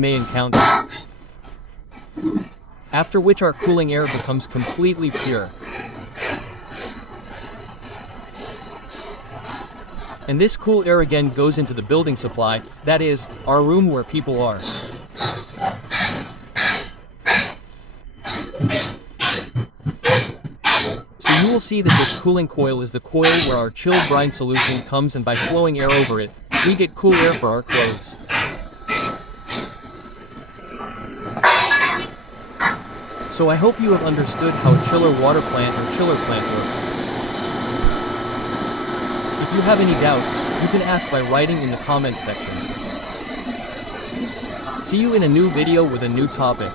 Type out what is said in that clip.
may encounter. After which our cooling air becomes completely pure. And this cool air again goes into the building supply, that is, our room where people are. So you will see that this cooling coil is the coil where our chilled brine solution comes, and by flowing air over it, we get cool air for our clothes. So I hope you have understood how a chiller water plant or chiller plant works. If you have any doubts, you can ask by writing in the comment section. See you in a new video with a new topic.